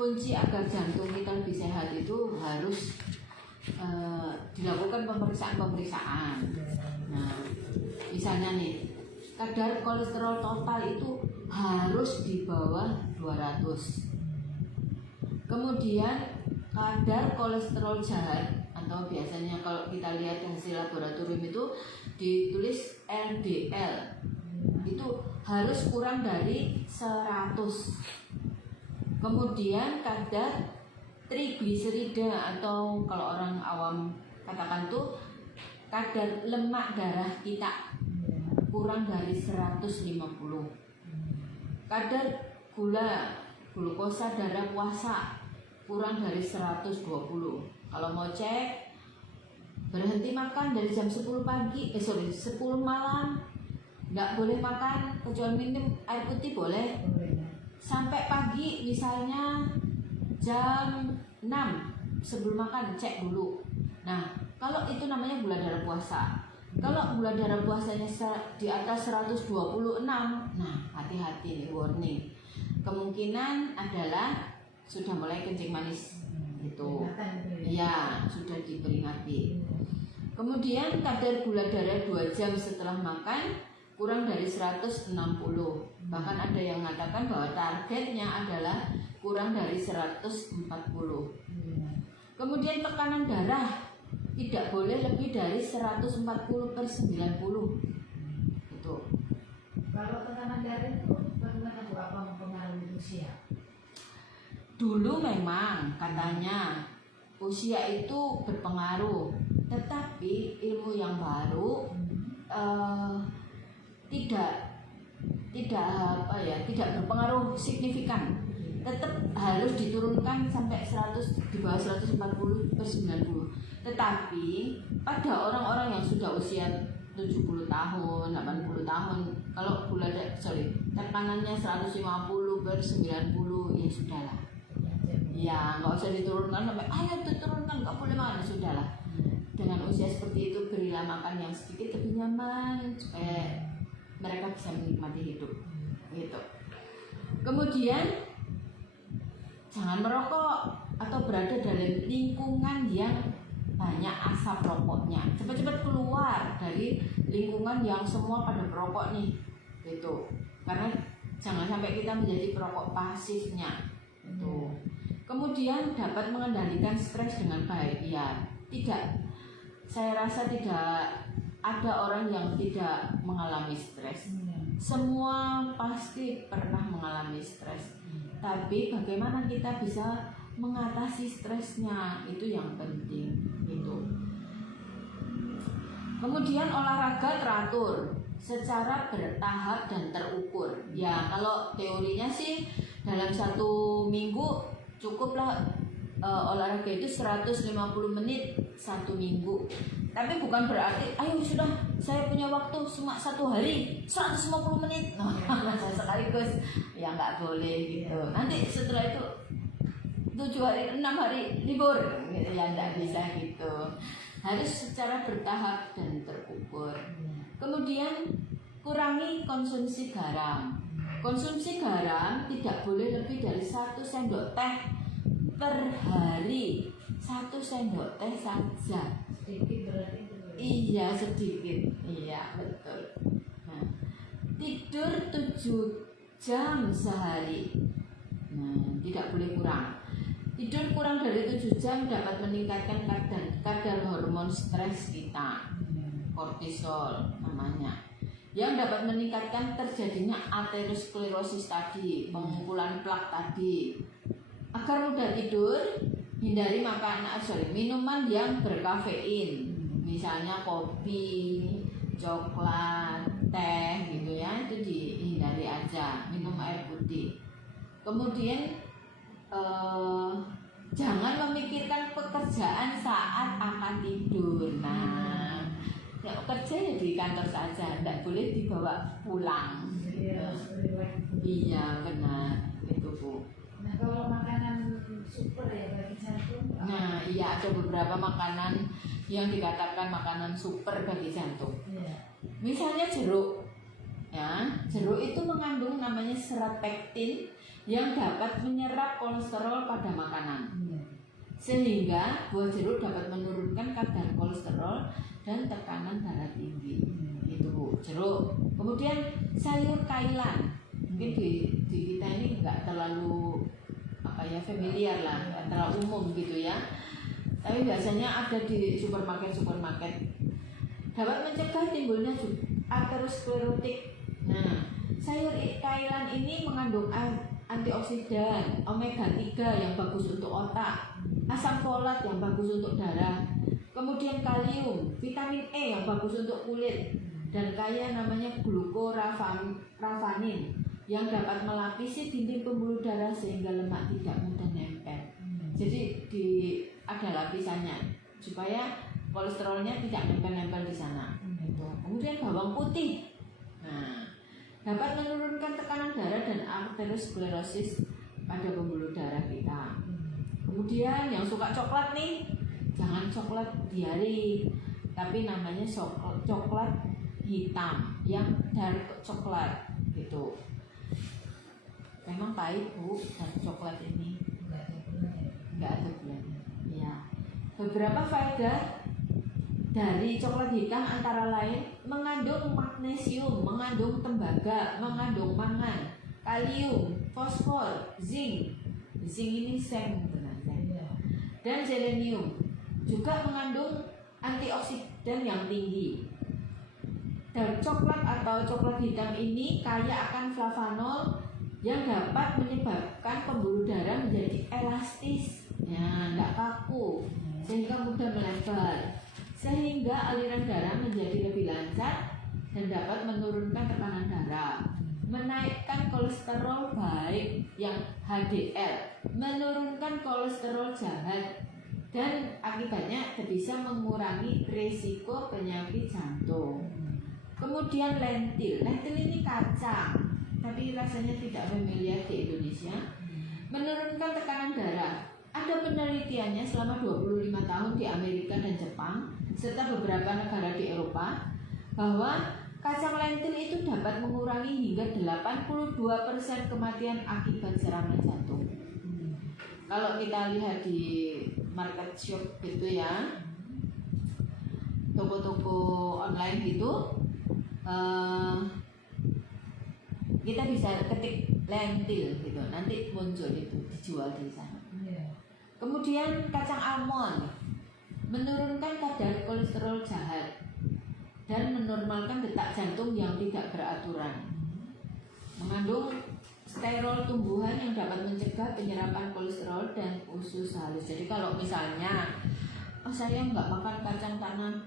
kunci agar jantung kita lebih sehat itu harus dilakukan pemeriksaan. Nah, misalnya nih, kadar kolesterol total itu harus di bawah 200. Kemudian kadar kolesterol jahat atau biasanya kalau kita lihat hasil laboratorium itu ditulis LDL itu harus kurang dari 100. Kemudian kadar trigliserida atau kalau orang awam katakan tuh kadar lemak darah kita kurang dari 150. Kadar glukosa darah puasa kurang dari 120. Kalau mau cek, berhenti makan dari jam 10 pagi, 10 malam, nggak boleh makan kecuali minum air putih boleh. Sampai pagi misalnya jam 6 sebelum makan cek dulu. Nah, kalau itu namanya gula darah puasa. Kalau gula darah puasanya di atas 126, nah hati-hati nih, warning. Kemungkinan adalah sudah mulai kencing manis gitu. Ya, sudah diperingati. Kemudian kadar gula darah 2 jam setelah makan kurang dari 160. Bahkan ada yang mengatakan bahwa targetnya adalah kurang dari 140. Kemudian tekanan darah tidak boleh lebih dari 140/90. Itu. Kalau tekanan darah itu bagaimana Bu? Apa mempengaruhi usia? Dulu memang katanya usia itu berpengaruh, tetapi ilmu yang baru tidak berpengaruh signifikan. Tetap harus diturunkan sampai 100 di bawah 140/90. Tetapi pada orang-orang yang sudah usia 70 tahun, 80 tahun, kalau tekanannya 150/90 ya sudahlah. Ya, nggak usah diturunkan sampai ayo diturunkan, nggak boleh makan, sudahlah. Dengan usia seperti itu berilah makan yang sedikit lebih nyaman supaya mereka bisa menikmati hidup gitu. Kemudian jangan merokok atau berada dalam lingkungan yang banyak asap rokoknya. Cepat-cepat keluar dari lingkungan yang semua pada merokok nih gitu. Karena jangan sampai kita menjadi perokok pasifnya gitu. Kemudian dapat mengendalikan stres dengan baik. Ya, saya rasa tidak ada orang yang tidak mengalami stres. Semua pasti pernah mengalami stres. Tapi bagaimana kita bisa mengatasi stresnya, itu yang penting gitu. Kemudian olahraga teratur secara bertahap dan terukur. Ya, kalau teorinya sih dalam 1 minggu cukuplah olahraga itu 150 menit 1 minggu. Tapi bukan berarti ayo sudah saya punya waktu cuma 1 hari 150 menit sekaligus, ya nggak boleh gitu. Nanti setelah itu 7 hari 6 hari libur gitu, ya nggak bisa gitu. Harus secara bertahap dan terukur. Kemudian kurangi konsumsi garam. Konsumsi garam tidak boleh lebih dari 1 sendok teh per hari. 1 sendok teh saja. Sedikit berarti itu. Iya, sedikit. Iya, betul. Nah, tidur 7 jam sehari. Nah, tidak boleh kurang. Tidur kurang dari 7 jam dapat meningkatkan kadar hormon stres kita, kortisol namanya, yang dapat meningkatkan terjadinya aterosklerosis tadi, pengumpulan plak tadi. Agar mudah tidur, hindari minuman yang berkafein, misalnya kopi, coklat, teh gitu ya, itu dihindari aja. Minum air putih. Kemudian jangan memikirkan pekerjaan saat akan tidur. Nah, ya kerja ya di kantor saja, tidak boleh dibawa pulang. Iya, benar itu Bu. Nah, kalau makanan super ya bagi jantung. Nah, iya, ada beberapa makanan yang dikatakan makanan super bagi jantung. Misalnya jeruk. Ya, jeruk itu mengandung namanya serat pektin yang dapat menyerap kolesterol pada makanan. Iya. Sehingga buah jeruk dapat menurunkan kadar kolesterol dan tekanan darah tinggi. Itu Bu, jeruk. Kemudian sayur kailan. Mungkin di kita ini nggak terlalu familiar lah, nggak terlalu umum gitu ya. Tapi biasanya ada di supermarket. Dapat mencegah timbulnya aterosklerotik. Nah, sayur kailan ini mengandung antioksidan, omega 3 yang bagus untuk otak, asam folat yang bagus untuk darah, kemudian kalium, vitamin E yang bagus untuk kulit, dan kaya namanya glukoraphanin yang dapat melapisi dinding pembuluh darah sehingga lemak tidak mudah nempel. Jadi ada lapisannya supaya kolesterolnya tidak nempel-nempel di sana. Kemudian bawang putih. Nah, dapat menurunkan tekanan darah dan aterosklerosis pada pembuluh darah kita. Kemudian yang suka coklat nih, jangan coklat diare, tapi namanya coklat hitam yang dark coklat gitu. Memang pahit Bu, dark coklat ini nggak ada gulanya. Ya. Beberapa faedah dari coklat hitam antara lain mengandung magnesium, mengandung tembaga, mengandung mangan, kalium, fosfor, zinc ini seng dan selenium. Juga mengandung antioksidan yang tinggi. Dark coklat atau coklat hitam ini kaya akan flavanol yang dapat menyebabkan pembuluh darah menjadi elastis, ya, nggak kaku, sehingga mudah melebar, sehingga aliran darah menjadi lebih lancar dan dapat menurunkan tekanan darah, menaikkan kolesterol baik yang HDL, menurunkan kolesterol jahat, dan akibatnya bisa mengurangi risiko penyakit jantung. Kemudian lentil ini kacang, tapi rasanya tidak familiar di Indonesia. Menurunkan tekanan darah. Ada penelitiannya selama 25 tahun di Amerika dan Jepang serta beberapa negara di Eropa bahwa kacang lentil itu dapat mengurangi hingga 82% kematian akibat serangan jantung. Kalau kita lihat di market shop gitu ya, toko-toko online gitu, kita bisa ketik lentil gitu, nanti muncul itu dijual di sana. Kemudian kacang almond menurunkan kadar kolesterol jahat dan menormalkan detak jantung yang tidak beraturan. Mengandung sterol tumbuhan yang dapat mencegah penyerapan kolesterol dan usus halus. Jadi kalau misalnya saya nggak makan kacang tanah,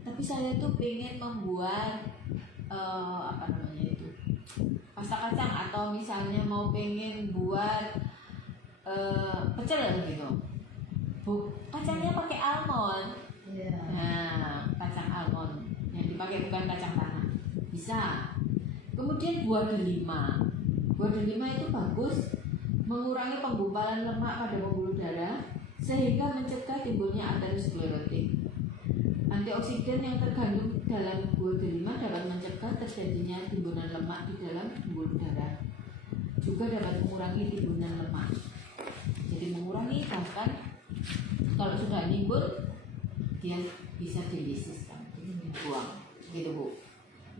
tapi saya tuh pengen membuat pasta kacang, atau misalnya mau pengen buat pecel gitu. Kacangnya pakai almond. Nah, kacang almond yang dipakai bukan kacang tanah. Bisa. Kemudian buah delima. Buah delima itu bagus mengurangi penggumpalan lemak pada pembuluh darah sehingga mencegah timbulnya aterosklerotik. Antioksidan yang terkandung dalam buah delima dapat mencegah terjadinya timbunan lemak di dalam pembuluh darah. Juga dapat mengurangi timbunan lemak. Jadi mengurangi, bahkan kalau sudah nimbul dia bisa dilisiskan, buang, gitu Bu.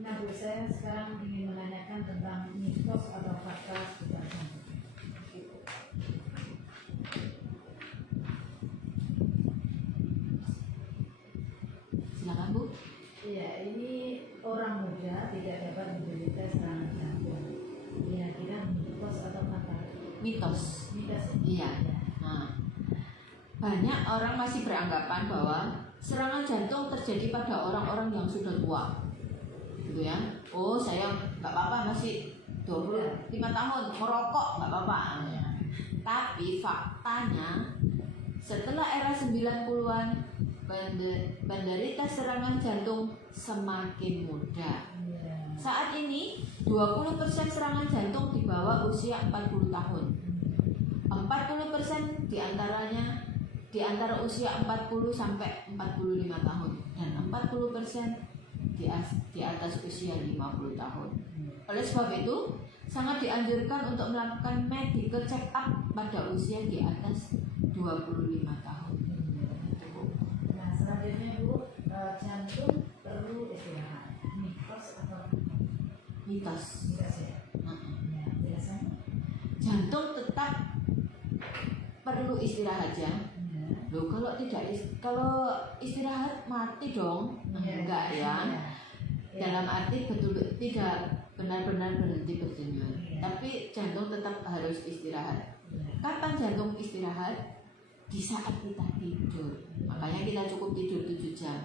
Nah Bu, saya sekarang ingin menanyakan tentang mitos atau fakta seputar jantung. Silakan Bu. Iya, ini orang muda tidak dapat menderita serangan jantung. Kira-kira mitos atau fakta? Mitos. Mitos. Iya. Nah, banyak orang masih beranggapan bahwa serangan jantung terjadi pada orang-orang yang sudah tua, gitu ya. Oh, saya nggak apa-apa, masih 25 tahun merokok nggak apa-apa. Tapi faktanya setelah era 90-an penderita serangan jantung semakin muda. Saat ini 20% serangan jantung di bawah usia 40 tahun. 40% diantaranya di antara usia 40 sampai 45 tahun dan 40% di atas usia 50 tahun. Oleh sebab itu, sangat dianjurkan untuk melakukan medical check up pada usia di atas 25 tahun. Nah selanjutnya Bu, jantung perlu istirahat, mitos atau Mitos. mitos ya? Ya, biasanya. Jantung tetap perlu istirahat ya. Loh kalau istirahat mati dong. Enggak ya. Dalam arti betul tidak benar-benar berhenti berdenyut. Tapi jantung tetap harus istirahat. Kapan jantung istirahat? Di saat kita tidur. Makanya kita cukup tidur 7 jam.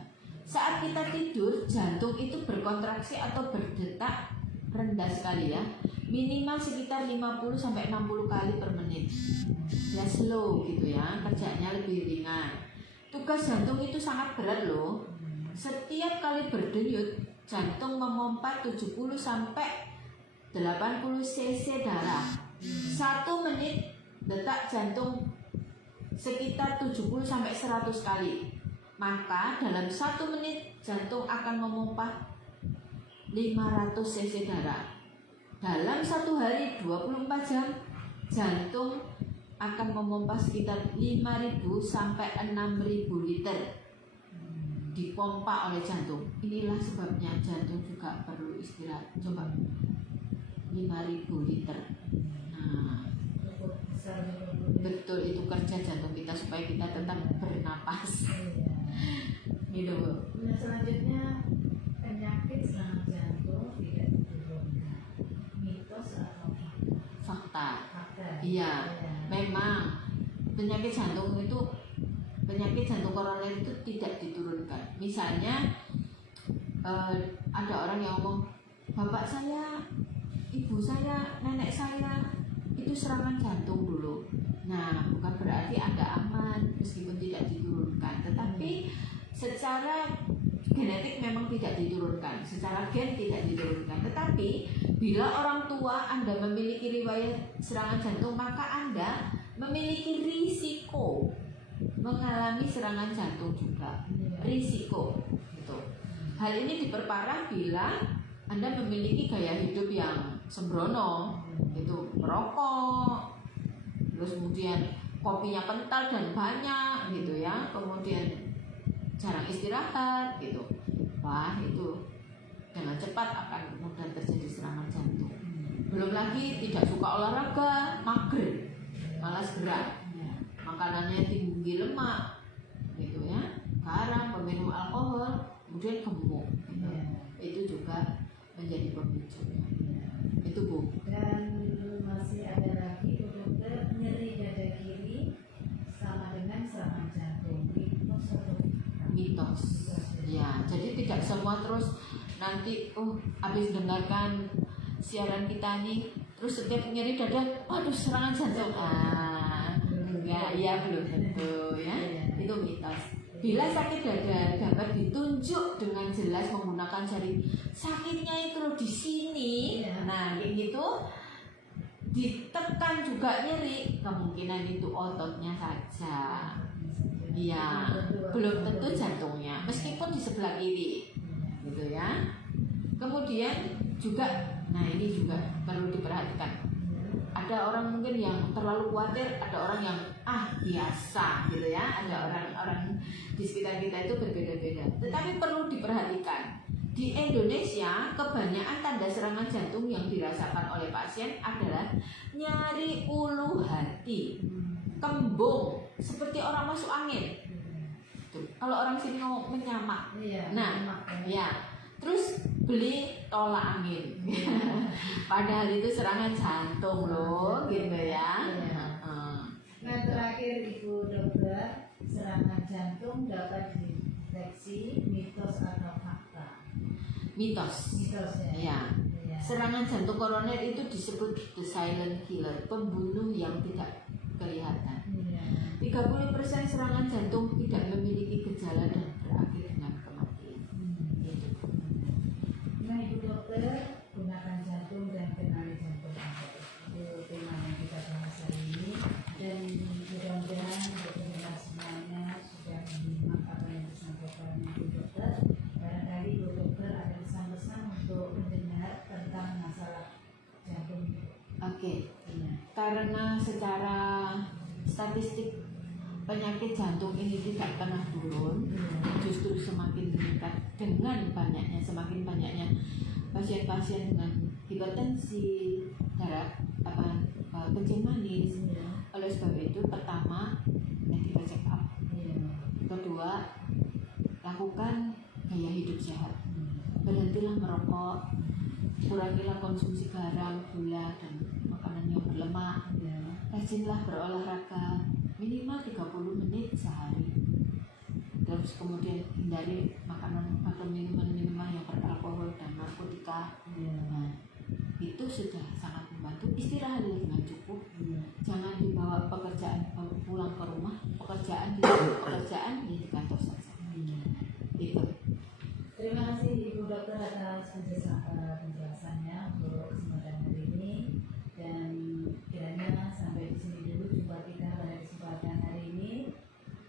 Saat kita tidur, jantung itu berkontraksi atau berdetak rendah sekali ya. Minimal sekitar 50 sampai 60 kali per menit. Ya slow gitu ya, kerjanya lebih ringan. Tugas jantung itu sangat berat loh. Setiap kali berdenyut, jantung memompa 70 sampai 80 cc darah. 1 menit detak jantung sekitar 70 sampai 100 kali. Maka dalam 1 menit jantung akan memompa 500 cc darah. Dalam 1 hari 24 jam, jantung akan memompa sekitar 5.000 sampai 6.000 liter dipompa oleh jantung. Inilah sebabnya jantung juga perlu istirahat. Coba 5.000 liter. Nah, betul itu kerja jantung kita supaya kita tetap bernapas. Gitu Bu. Nah selanjutnya penyakit serangan jantung tidak diturunkan, mitos atau Fakta. fakta? Iya, memang penyakit jantung koroner itu tidak diturunkan. Misalnya ada orang yang ngomong, bapak saya, ibu saya, nenek saya itu serangan jantung dulu. Nah, bukan berarti Anda aman meskipun tidak diturunkan, tetapi secara genetik memang tidak diturunkan, secara gen tidak diturunkan. Tetapi bila orang tua Anda memiliki riwayat serangan jantung, maka Anda memiliki risiko mengalami serangan jantung juga. Risiko gitu. Hal ini diperparah bila Anda memiliki gaya hidup yang sembrono, gitu, merokok, terus kemudian kopinya kental dan banyak gitu ya, kemudian jarang istirahat gitu. Wah, itu dengan cepat akan mudah terjadi serangan jantung. Belum lagi tidak suka olahraga, mager, malas gerak, makanannya tinggi lemak gitu ya, garam, peminum alkohol, kemudian gemuk gitu. Itu juga menjadi pemicunya. Itu Bu. Dan masih ada lagi dokter, nyeri dada kiri sama dengan serangan jantung, mitos atau Mitos. Ya, jadi tidak semua terus nanti habis dengarkan siaran kita nih terus setiap nyeri dada, waduh serangan jantung. Enggak, ya belum tentu ya. Itu mitos. Bila sakit dada dapat ditunjuk dengan jelas menggunakan jari. Sakitnya itu di sini. Nah, kayak gitu. Ditekan juga nyeri, kemungkinan itu ototnya saja. Iya, belum tentu jantungnya, meskipun di sebelah kiri, gitu ya. Kemudian juga, nah ini juga perlu diperhatikan. Ada orang mungkin yang terlalu khawatir, ada orang yang biasa, gitu ya. Ada orang-orang di sekitar kita itu berbeda-beda. Tetapi perlu diperhatikan. Di Indonesia, kebanyakan tanda serangan jantung yang dirasakan oleh pasien adalah nyeri ulu hati, kembung, seperti orang masuk angin. Tuh, kalau orang sini ngomong menyamak. Nah, ya. Terus beli tolak angin. Padahal itu serangan jantung loh, gitu ya. Nah, terakhir Ibu Dokter, serangan jantung dapat dideteksi mitos atau fakta? Mitos. Mitos Ya. Serangan jantung koroner itu disebut the silent killer, pembunuh yang tidak kelihatan. 30% serangan jantung tidak memiliki gejala dan berakhir dengan kematian. Nah, Ibu Dokter, gunakan jantung dan kenali jantung Anda. Itu tema yang kita bahas hari ini. Dan mudah-mudahan untuk pendengar semuanya sudah menyimak apa yang disampaikan Ibu Dokter. Barangkali Ibu Dokter ada pesan-pesan untuk mendengar tentang masalah jantung. karena secara statistik penyakit jantung ini tidak pernah turun, justru semakin meningkat dengan semakin banyaknya pasien-pasien dengan hipertensi, kencing manis. Oleh sebab itu, pertama, medical check up. Kedua, lakukan gaya hidup sehat. Berhentilah merokok, kurangilah konsumsi garam, gula, dan makanan yang berlemak. Rajinlah berolahraga minimal 30 menit sehari. Terus kemudian hindari makanan atau minuman-minuman yang beralkohol dan narkotika. Nah, itu sudah sangat membantu. Istirahatlah dengan cukup. Jangan dibawa pekerjaan pulang ke rumah. Pekerjaan di kantor saja. Itu. Terima kasih Ibu Dokter atas penjelasannya untuk kesempatan hari ini, dan kiranya sampai di sini dulu jumpa kita pada kesempatan hari ini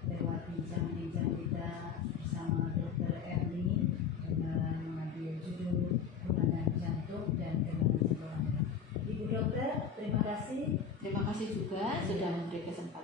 lewat bincang-bincang kita bersama Dr. Erni dengan mengambil judul kelainan jantung dan kelainan jantung. Ibu Dokter, terima kasih. Terima kasih juga sudah memberi kesempatan.